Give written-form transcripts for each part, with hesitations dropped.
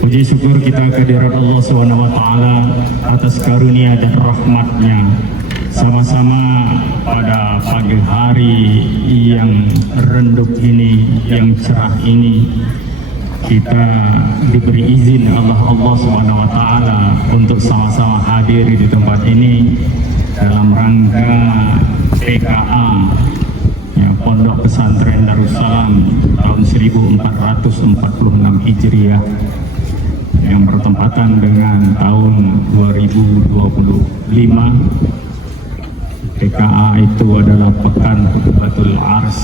Puji syukur kita kehadirat Allah SWT atas karunia dan rahmatnya. Sama-sama pada pagi hari yang redup ini, yang cerah ini, kita diberi izin Allah SWT untuk sama-sama hadir di tempat ini dalam rangka PKA Pondok Pesantren Darussalam tahun 1446 Hijriah yang bertempatan dengan tahun 2025. PKA itu adalah Pekan Khutbatul Ars.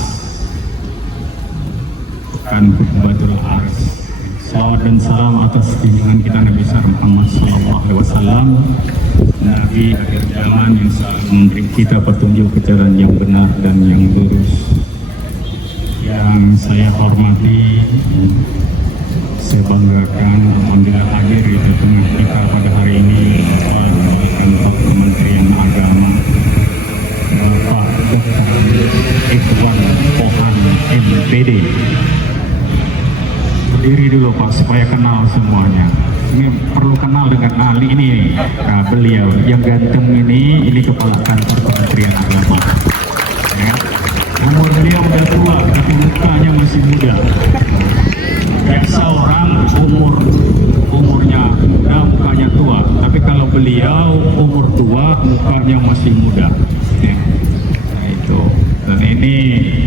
Pekan Khutbatul Ars. Salawat dan salam atas junjungan kita Nabi besar Muhammad SAW, Nabi akhir zaman yang selalu memberi kita petunjuk ke jalan yang benar dan yang lurus. Yang saya hormati, saya banggakan apabila hadir di tengah kita pada hari ini Kantor Kementerian Agama, Bapak Dr. Ikhwan Pohan MPD. Berdiri dulu Pak supaya kenal semuanya. Ini perlu kenal dengan ahli ini. Nah, beliau yang ganteng ini Kepala Kantor Kementerian Agama. Ya. Umur beliau udah tua, tapi mukanya masih muda. Biasa orang umurnya muda, mukanya tua. Tapi kalau beliau umur tua, mukanya masih muda. Ya. Nah itu. Dan ini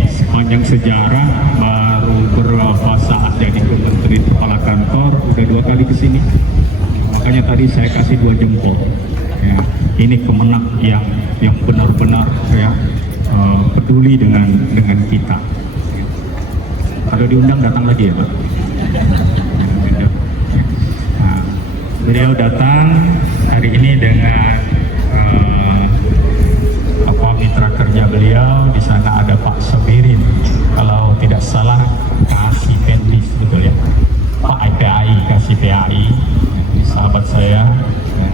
sepanjang sejarah baru berapa saat jadi Menteri Kepala Kantor, udah 2 kali kesini. Makanya tadi saya kasih 2 jempol. Ya. Ini kemenak yang benar-benar ya peduli dengan kita. Kalau diundang datang lagi ya Pak. Nah, beliau datang hari ini dengan mitra kerja beliau. Di sana ada Pak Sabirin, kalau tidak salah Kasih Pentis, betul ya, Pak IPAI, Kasih PAI, sahabat saya. Ya.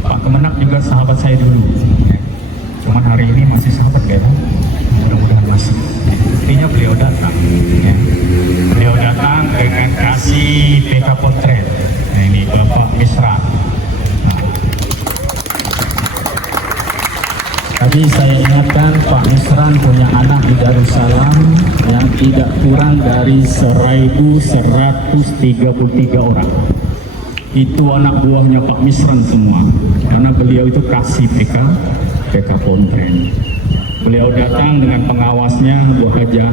Pak Kemenak juga sahabat saya dulu. Ya. Cuman hari ini masih sahabat ya, mudah-mudahan masih. Intinya beliau datang. Ya. Beliau datang dengan kasih PK Potret. Nah ini Bapak Misran. Tadi saya ingatkan Pak Misran punya anak di Darussalam yang tidak kurang dari 1.133 orang. Itu anak buahnya Pak Misran semua, karena beliau itu kasih PK Pontren. Beliau datang dengan pengawasnya Bu Hajah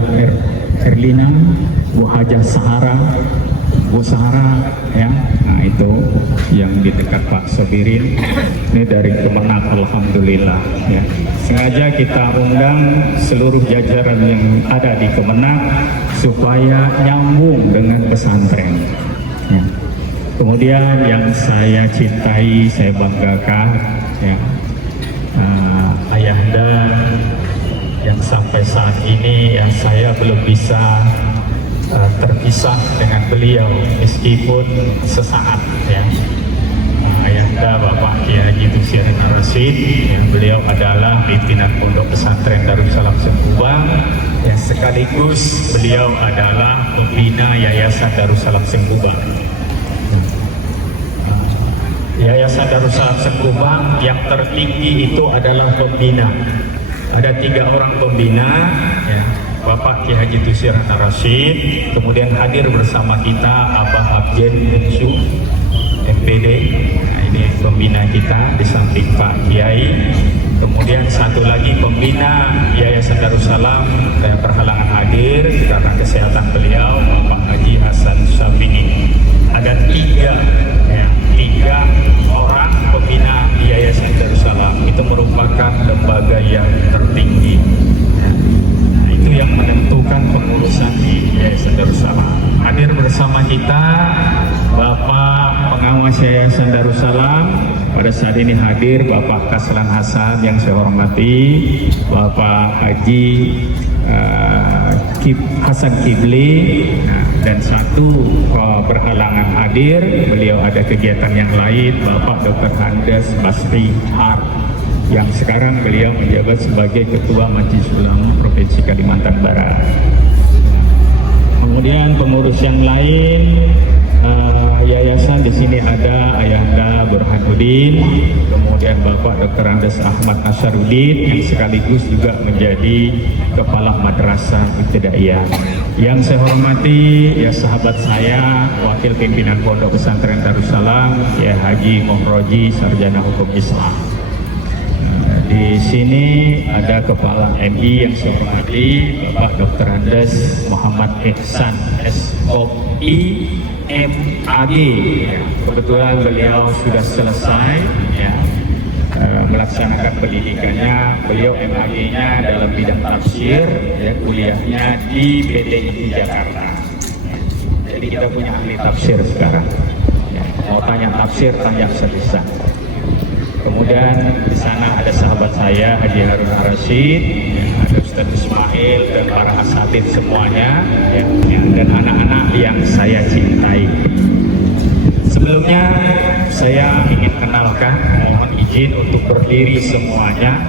Erlina, Bu Hajah Sahara, Bu Sahara ya. Nah itu yang di dekat Pak Sobirin. Ini dari Kemenak, alhamdulillah ya. Sengaja kita undang seluruh jajaran yang ada di Kemenak supaya nyambung dengan pesantren ya. Kemudian yang saya cintai, saya banggakan ya, Ayahanda yang sampai saat ini yang saya belum bisa terpisah dengan beliau meskipun sesaat ya. Ayahanda Bapak Kiai Haji Tusir Rasid, yang beliau adalah pimpinan Pondok Pesantren Darussalam Sengkubang, yang sekaligus beliau adalah pembina Yayasan Darussalam Sengkubang. Yayasan Darussalam Sengkubang yang tertinggi itu adalah pembina. Ada 3 orang pembina ya. Bapak Kiai Haji Tusir Rasid, kemudian hadir bersama kita Abah Abjen Bungsu MPD. Nah, ini pembina kita di samping Pak Kiai. Kemudian satu lagi pembina Yayasan Darussalam berhalangan hadir karena kesehatan beliau, Bapak Haji Hasan Syabini. Ada 3 orang pembina Yayasan Darussalam. Itu merupakan lembaga yang tertinggi. Itu yang menentukan pengurusan di Yayasan Darussalam. Hadir bersama kita Bapak Pengawas Yayasan Darussalam. Pada saat ini hadir Bapak Kaslan Hasan yang saya hormati, Bapak Haji Hasan Kibli, dan satu berhalangan hadir, beliau ada kegiatan yang lain, Bapak Dr. Andes Basri Har, yang sekarang beliau menjabat sebagai Ketua Majelis Ulama Provinsi Kalimantan Barat. Kemudian pengurus yang lain Yayasan di sini ada Ayahanda Burhanuddin, kemudian Bapak Dr. Andes Ahmad Asharuddin yang sekaligus juga menjadi Kepala Madrasah Ibtidaiyah. Yang saya hormati ya sahabat saya, Wakil Pimpinan Pondok Pesantren Darussalam, ya Haji Mohroji, Sarjana Hukum Islam. Di sini ada Kepala MI yang saya hormati, Bapak Dr. Andes Muhammad Ihsan SOI MAG. Kebetulan beliau sudah selesai ya, melaksanakan pendidikannya. Beliau MAG-nya dalam bidang tafsir, ya, kuliahnya di PTII Jakarta. Jadi kita punya ahli tafsir sekarang. Ya, mau tanya tafsir, tanya bisa. Kemudian di sana ada sahabat saya Haji Harun Ar-Rasyid, ya, ada Ustaz Ismail dan para asatidz semuanya, ya, dan anak-anak yang saya cintai. Sebelumnya saya ingin kenalkan, mohon izin untuk berdiri semuanya.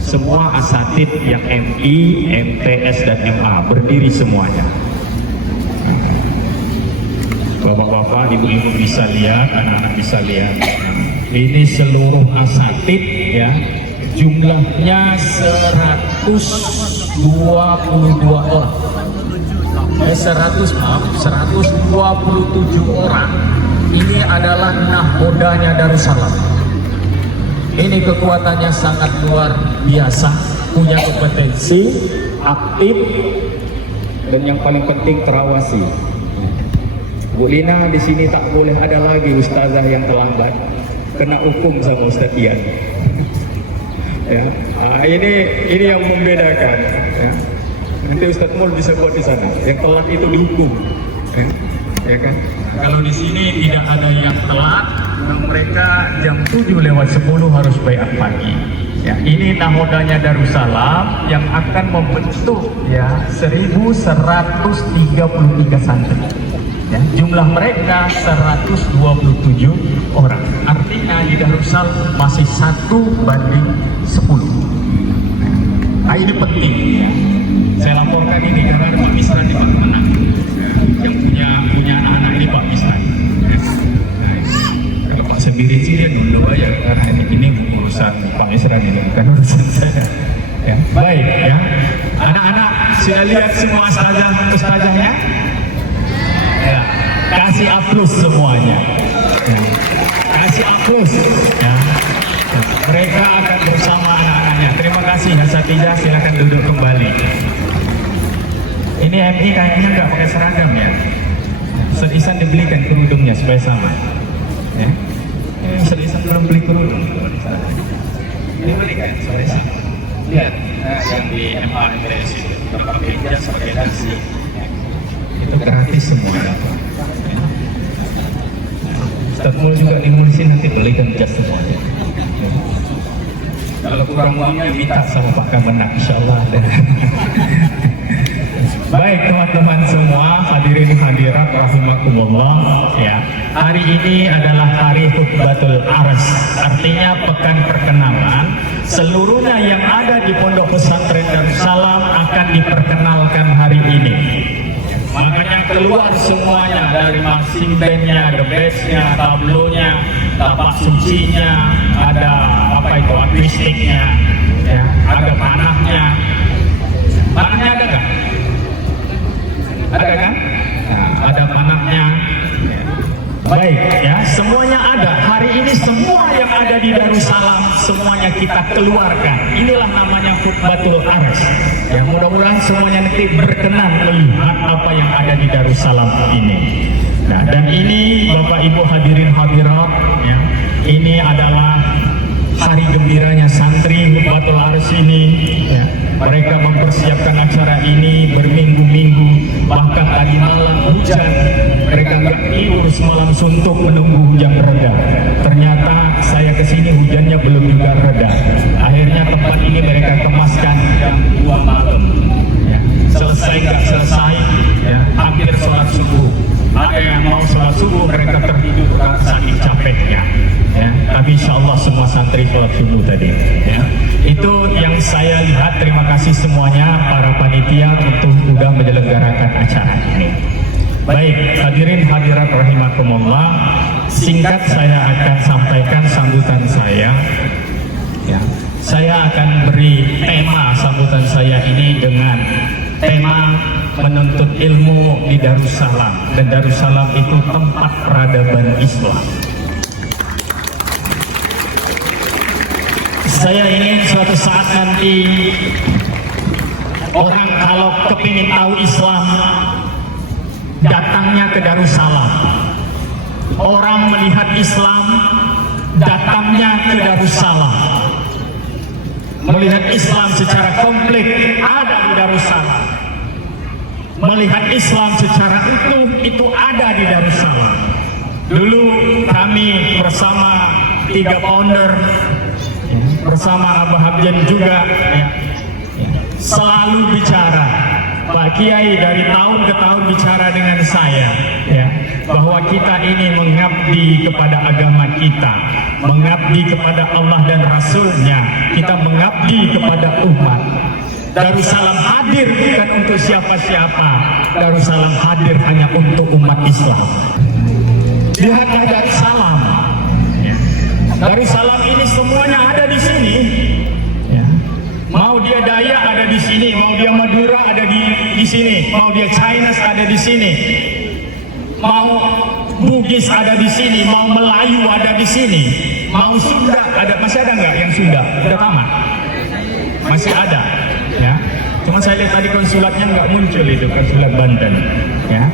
Semua asatidz yang MI, MTS dan MA berdiri semuanya. Bapak-bapak, ibu-ibu bisa lihat, anak-anak bisa lihat. Ini seluruh asatidz ya, jumlahnya 122 orang. 127 orang. Ini adalah nahodanya Darussalam. Ini kekuatannya sangat luar biasa, punya kompetensi, aktif, dan yang paling penting terawasi. Bu Lina di sini tak boleh ada lagi ustazah yang terlambat, kena hukum sama Ustaz Ian. Ya, ini yang membedakan. Ya. Nanti Ustaz Mul bisa buat di sana. Yang telat itu dihukum. Ya kan? Kalau di sini tidak ada yang telat, mereka jam 7:10 harus bayar pagi. Ya, ini nahodanya Darussalam yang akan membentuk ya 1133 santri. Ya, jumlah mereka 127 orang. Artinya di Darussalam masih 1:10. Nah, ini penting ya. Saya laporkan ini karena Pak Misran di Pak Menang yang punya anak ini Pak Misran. Kalau Pak Sebirin sih dia nunduk aja karena ini urusan Pak Misran ini bukan urusan saya. Ya, baik ya. Anak-anak sudah lihat semua ustazahnya? Ya, kasih aplaus semuanya. Ya, kasih aplaus. Ya. Mereka akan bersama anak-anaknya. Terima kasih Asatidzah, silakan duduk kembali. Ini MI kayaknya nggak pakai seragam ya. Ustaz Ihsan dibelikan kerudungnya supaya sama. Ya. Ustaz Ihsan belum beli kerudung. Ini belikan Ustaz Ihsan. Lihat yang di MA MTS itu tempat meja sebagai nasi. Itu gratis semua. Ustaz Mul juga ngurusin nanti belikan jas semuanya. Kalau kurang uangnya minta sama Pak Kamenak, insyaallah. Baik teman-teman semua, hadirin hadirat rahimakumullah ya. Hari ini adalah hari Khutbatul Ars, artinya pekan perkenalan. Seluruhnya yang ada di Pondok Pesantren Darussalam akan diperkenalkan hari ini. Makanya keluar semuanya dari marching band-nya, the bass-nya, tablonya, tapak sucinya, ada apa itu akustiknya, ya, ada panahnya. Panahnya ada nggak? Ada kan? Nah, ada panahnya. Baik ya, semuanya ada. Hari ini semua yang ada di Darussalam semuanya kita keluarkan. Inilah namanya Khutbatul Ars. Ya, mudah-mudahan semuanya nanti berkenan melihat apa yang ada di Darussalam ini. Nah, dan ini Bapak Ibu hadirin hadirat, ya, ini adalah hari gembiranya santri Khutbatul Ars ini. Ya. Mereka mempersiapkan acara ini berminggu-minggu, bahkan tadi malam hujan. Mereka nggak tidur semalam suntuk menunggu hujan reda. Ternyata saya kesini hujannya belum juga reda. Akhirnya tempat ini mereka kemaskan jam 2 malam. Ya. Selesai nggak selesai, ya, hampir sholat subuh. Ada yang mau sholat subuh mereka tertidur karena saking capeknya. Ya, tapi insya Allah semua santri sholat subuh tadi. Ya. Itu yang saya lihat. Terima kasih semuanya para panitia untuk sudah menyelenggarakan acara ini. Baik, hadirin hadirat rahimakumullah, singkat saya akan sampaikan sambutan saya. Ya, saya akan beri tema sambutan saya ini dengan tema menuntut ilmu di Darussalam, dan Darussalam itu tempat peradaban Islam. Saya ingin suatu saat nanti orang kalau kepingin tahu Islam, datangnya ke Darussalam. Orang melihat Islam, datangnya ke Darussalam. Melihat Islam secara komplit ada di Darussalam. Melihat Islam secara utuh itu ada di Darussalam. Dulu kami bersama 3 founder, bersama Abah Habjan juga, selalu bicara. Pak Kiai dari tahun ke tahun bicara dengan saya, ya, bahwa kita ini mengabdi kepada agama kita, mengabdi kepada Allah dan Rasulnya, kita mengabdi kepada umat. Darussalam hadir bukan untuk siapa-siapa, Darussalam hadir hanya untuk umat Islam. Lihatlah Darussalam. Darussalam ini semuanya ada di sini. Mau dia Dayak ada di sini, mau dia Madura ada di sini, mau dia Chinese ada di sini, mau Bugis ada di sini, mau Melayu ada di sini, mau Sunda ada. Masih ada nggak yang Sunda? Udah tamat? Masih ada, ya. Cuma saya lihat tadi konsulatnya nggak muncul, itu konsulat Banten, ya.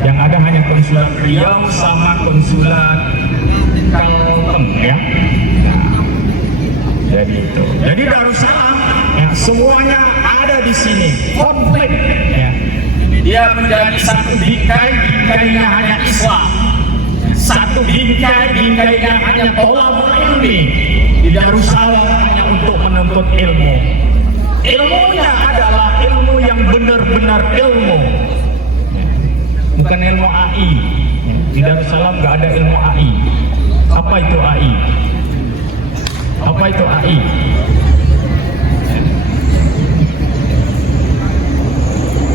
Yang ada hanya konsulat Riau sama konsulat Kalteng, ya. Jadi itu. Jadi Darussalam, ya, semuanya ada di sini, komplit. Ya. Dia menjadi satu bingkai, bingkainya hanya Islam. Satu bingkai, bingkainya hanya tolabul ilmi. Di Darussalam hanya untuk menuntut ilmu. Ilmunya adalah ilmu yang benar-benar ilmu, bukan ilmu AI. Di Darussalam nggak ada ilmu AI. Apa itu AI? Apa itu AI?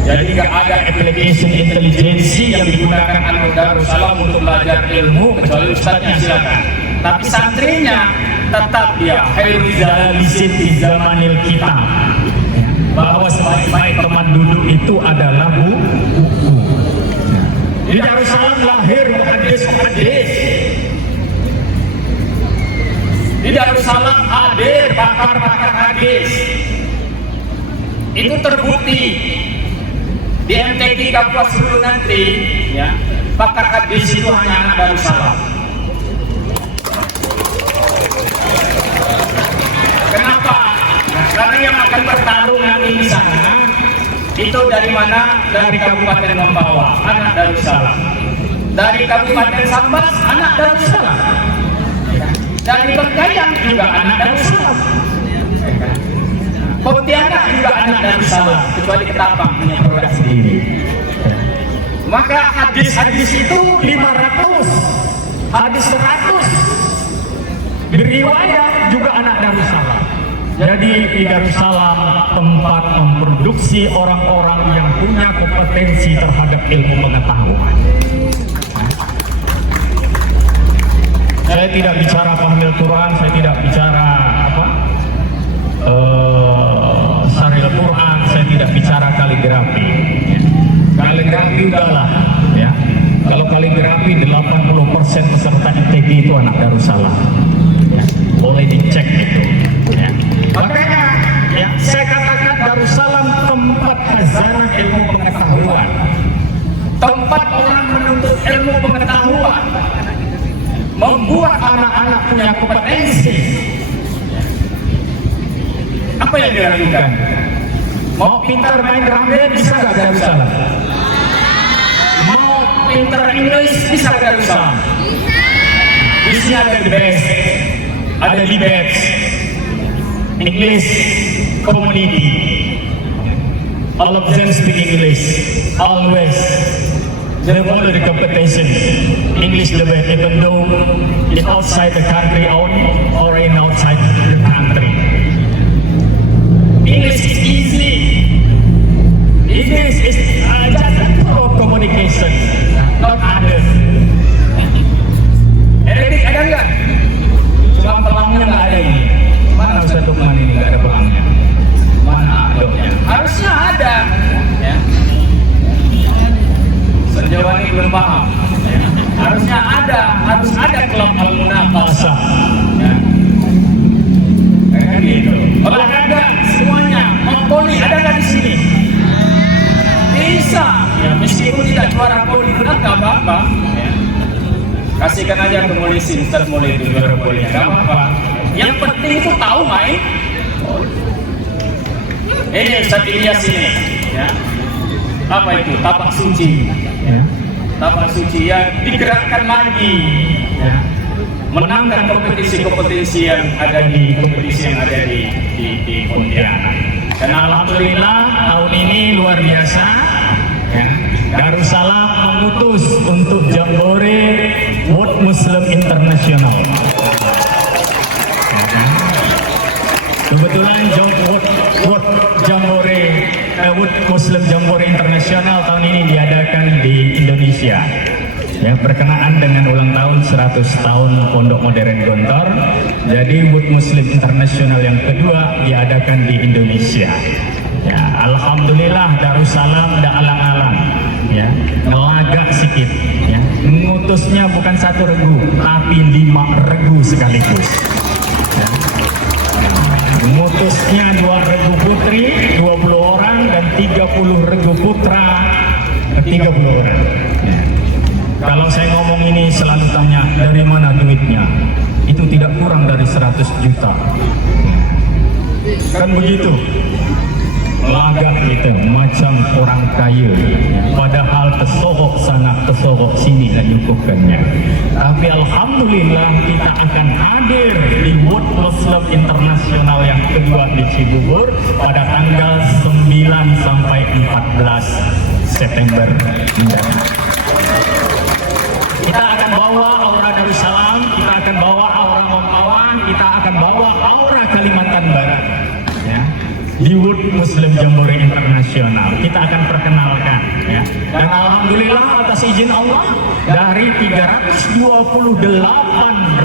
Jadi nggak ada application intelijensi yang digunakan anak Darussalam untuk belajar ilmu, kecuali ustadznya silakan. Tapi santrinya tetap dia Hairuzalisin di zamanil kita, bahwa sebaik-baik teman duduk itu adalah buku. Di Darussalam lahir hadis-hadis. Di Darussalam hadir pakar-pakar hadis. Itu terbukti di MTQ Kapuas dulu nanti, ya, pakar hadis itu hanya anak Darussalam. Kenapa? Karena yang akan bertarung nanti di sana itu dari mana? Dari Kabupaten Mempawah, anak Darussalam. Dari Kabupaten Sambas, anak Darussalam. Dari Bengkayang juga anak Darussalam. Pontianak juga anak Darussalam, kecuali Ketapang punya produk sendiri. Maka hadis-hadis itu 500, hadis 100 beriwayat juga anak Darussalam. Jadi di Darussalam tempat memproduksi orang-orang yang punya kompetensi terhadap ilmu pengetahuan. Saya tidak bicara fahmil Quran, saya tidak bicara Saril Quran, saya tidak bicara kaligrafi. Kaligrafi udahlah, ya. Kalau kaligrafi 80% peserta ITB itu anak Darussalam, ya. Boleh dicek itu, ya. Makanya, ya, saya katakan Darussalam tempat khazanah ilmu pengetahuan, tempat orang menuntut ilmu pengetahuan, membuat anak-anak punya kompetensi. Apa yang dilakukan? Mau pintar main drum bisa nggak Darussalam? Mau pintar English bisa nggak Darussalam? Di sini ada the best, ada debates, English community. All of them speak English, always. They follow the competition. English debate, even though it's outside the country or in outside the country. English is easy. English is just a tool of communication. sini? Bisa. Ya, meskipun tidak juara poli, benar nggak apa-apa. Ya. Kasihkan aja ke polisi, ntar mulai itu juara poli, nggak apa-apa. Yang penting itu tahu main. Ini Ustaz Ilyas ini, ya. Apa itu? Tapak suci. Ya. Tapak suci yang digerakkan lagi. Ya. Menangkan kompetisi-kompetisi yang ada di Pontianak. Dan alhamdulillah tahun ini luar biasa. Ya. Darussalam mengutus untuk Jambore World Muslim International. Ya. Kebetulan World Muslim Jambore International tahun ini diadakan di Indonesia. Ya, berkenaan dengan ulang tahun 100 tahun Pondok Modern Gontor. Jadi World Muslim International yang kedua diadakan di Indonesia. Ya, alhamdulillah Darussalam dah alang-alang, ya, ngelagak sedikit, ya. Mengutusnya bukan 1 regu, tapi 5 regu sekaligus. Ya. Mengutusnya 2 regu putri, 20 orang, dan 30 regu putra, 30 orang. Ya. Kalau saya ngomong ini selalu tanya, dari mana duitnya? Itu tidak kurang dari 100 juta. Kan begitu? Lagak gitu, macam orang kaya. Padahal kesogok sana, kesogok sini dan nyukupkannya. Tapi alhamdulillah kita akan hadir di World Muslim International yang kedua di Cibubur pada tanggal 9 sampai 14 September mendatang. Kita akan bawa aura Darussalam, kita akan bawa aura Mamawan, kita akan bawa aura Kalimantan Barat, ya, di World Muslim Jambore International. Kita akan perkenalkan, ya. Dan alhamdulillah atas izin Allah, dari 328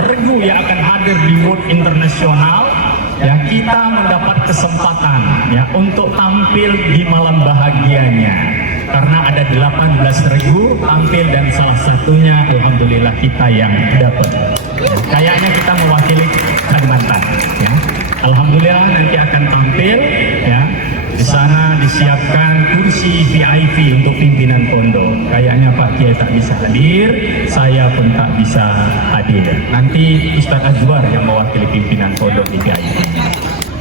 regu yang akan hadir di World International, ya, kita mendapat kesempatan, ya, untuk tampil di malam bahagianya. Karena ada 18 regu tampil dan salah satunya alhamdulillah kita yang dapat. Ya, kayaknya kita mewakili Kalimantan. Ya. Alhamdulillah nanti akan tampil. Ya. Di sana disiapkan kursi VIP untuk pimpinan pondok. Kayaknya Pak Kiai tak bisa hadir, saya pun tak bisa hadir. Nanti Ustaz Azwar yang mewakili pimpinan pondok di VIP.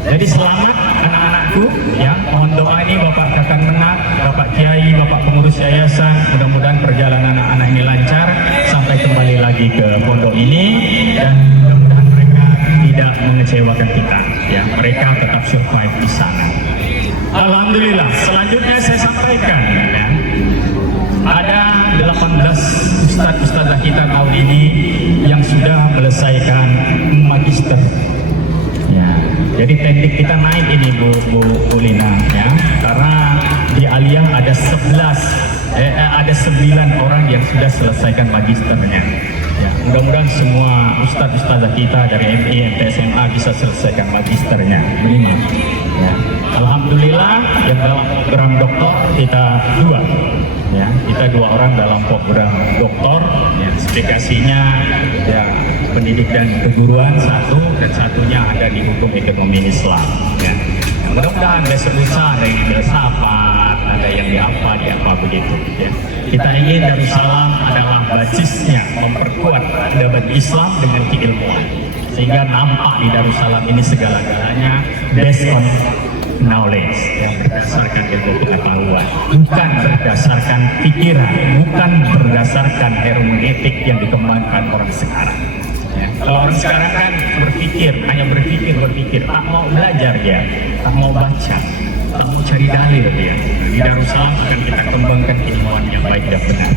Jadi selamat anak-anakku, ya, mohon doa ini Bapak Kakang Menak, Bapak Kiai, Bapak pengurus yayasan, mudah-mudahan perjalanan anak-anak ini lancar sampai kembali lagi ke pondok ini, dan mudah-mudahan mereka tidak mengecewakan kita, ya, mereka tetap survive di sana. Alhamdulillah. Selanjutnya saya sampaikan, ya, ada 18 ustadz-ustadzah kita tahun ini yang sudah menyelesaikan magister. Ya, jadi teknik kita naik ini Bu Lina, ya, karena di Aliyah ada 9 orang yang sudah selesaikan magisternya. Ya, mudah-mudahan semua ustadz-ustadzah kita dari MI, MTSMA bisa selesaikan magisternya. Begini. Ya. Alhamdulillah yang dalam program doktor kita 2. Ya, kita 2 orang dalam program doktor, ya, spesifikasinya, ya, pendidik dan keguruan 1, dan satunya ada di hukum ekonomi Islam. Ya. Mudah-mudahan besok lusa ada yang filsafat, ada yang di apa begitu. Ya. Kita ingin Darussalam adalah basisnya memperkuat peradaban Islam dengan keilmuan, sehingga nampak di Darussalam ini segala-galanya based on knowledge, yang berdasarkan ilmu pengetahuan, bukan berdasarkan pikiran, bukan berdasarkan hermeneutik yang dikembangkan orang sekarang. Ya. Kalau orang sekarang kan berpikir, hanya berpikir, tak mau belajar dia, tak mau baca, tak mau cari dalil dia. Di Darussalam akan kita kembangkan ilmuwan yang baik dan benar.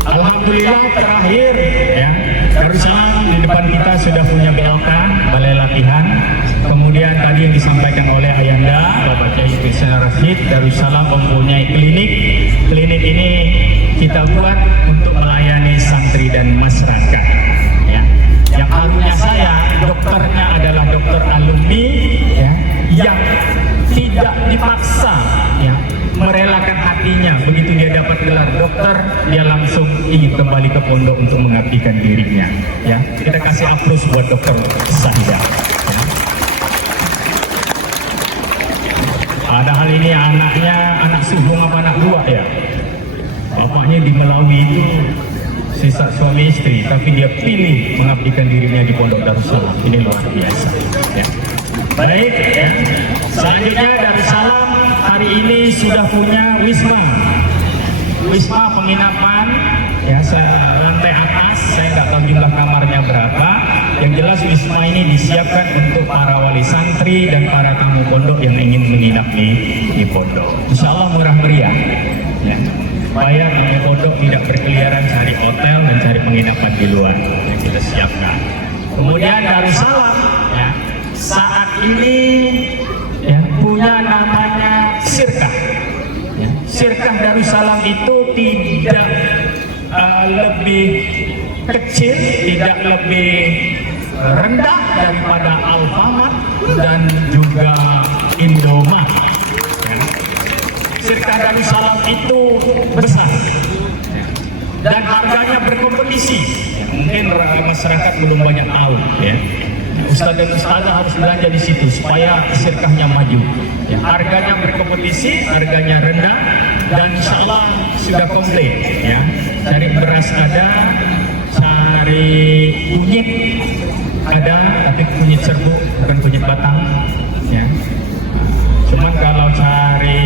Alhamdulillah terakhir, ya, Darussalam di depan kita sudah punya BLK, balai latihan. Kemudian tadi yang disampaikan oleh Ayanda, Bapak Kiai Hussein Rashid, Darussalam mempunyai klinik. Klinik ini kita buat untuk melayani santri dan masyarakat. Ya. Yang harunya saya, dokternya adalah dokter alumni, ya, yang tidak dipaksa, ya, merelakan hatinya. Begitu dia dapat gelar dokter, dia langsung ingin kembali ke pondok untuk mengabdikan dirinya. Ya, kita kasih aplaus buat dokter Sahida. Ya. Padahal ini anaknya anak sulung apa anak buah ya. Bapaknya di Melawi itu sisa suami istri, tapi dia pilih mengabdikan dirinya di Pondok Darussalam. Ini luar biasa. Ya. Baik, ya. Selanjutnya Darussalam hari ini sudah punya wisma penginapan, ya, lantai atas. Saya nggak tahu jumlah kamarnya berapa. Yang jelas wisma ini disiapkan untuk para wali santri dan para tamu pondok yang ingin menginap di pondok. Insya Allah murah meriah. Ya. Supaya tamu pondok tidak berkeliaran cari hotel dan cari penginapan di luar yang kita siapkan. Kemudian Darussalam, ya, saat ini ya, punya namanya Sirkah. Ya. Sirkah Darussalam itu tidak lebih kecil, tidak lebih rendah daripada Alfamart dan juga Indomart. Ya. Sirkah Darussalam itu besar dan harganya berkompetisi. Mungkin masyarakat belum banyak tahu, ya. Ustaz dan ustazah harus belanja di situ supaya sirkahnya maju. Ya, harganya berkompetisi, harganya rendah, dan insya Allah sudah komplit. Ya. Cari beras ada, cari kunyit ada, tapi kunyit serbuk bukan kunyit batang. Ya. Cuman kalau cari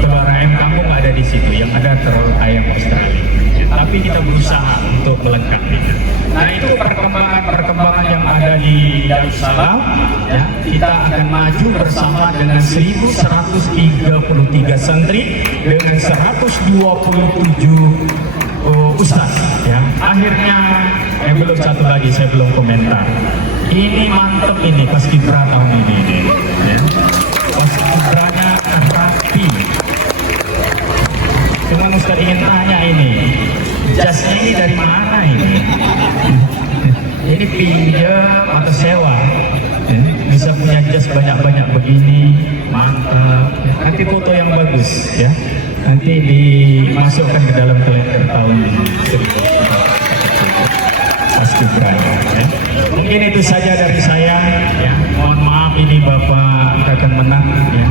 telur ayam kampung ada di situ, yang ada telur ayam Australia. Tapi kita berusaha untuk melengkapi. Nah, itu perkembangan yang ada di Darussalam. Ya, kita akan maju bersama dengan 1.133 santri dengan 127 ustaz. Ya, akhirnya belum satu lagi saya belum komentar. Ini mantep ini Paskibra tahun ini. Ya. Paskibranya rapi. Cuma Ustaz ingin tanya ini, jasnya ini dari mana ini? Ini pinjam atau sewa? Ya, bisa punya jas banyak-banyak begini, mantap. Nanti foto yang bagus, ya. Nanti dimasukkan ke dalam kalender tahun 2020. Paskibranya. Ya. Mungkin itu saja dari saya. Ya. Mohon maaf ini Bapak akan menang. Ya.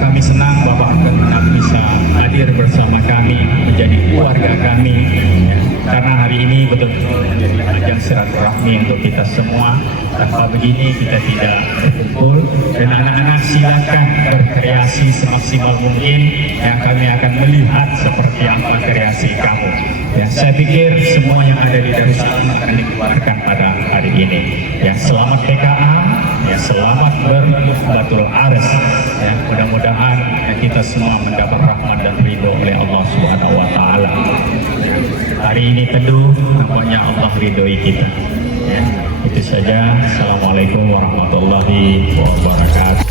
Kami senang Bapak akan menang bisa hadir bersama kami menjadi keluarga kami. Ya. Karena hari ini betul-betul menjadi ajang silaturahmi untuk kita semua. Tanpa begini kita tidak berkumpul. Dan anak-anak silakan berkreasi semaksimal mungkin. Yang kami akan melihat seperti apa kreasi kamu. Ya, saya pikir semua yang ada di Darussalam akan dikeluarkan pada hari ini. Ya, selamat PKA. Ya, selamat berbatul ares. Ya, mudah-mudahan kita semua mendapat rahmat dan ridho oleh Allah Subhanahu wa taala. Hari ini teduh, nampaknya Allah ridhoi kita. Ya, itu saja. Assalamualaikum warahmatullahi wabarakatuh.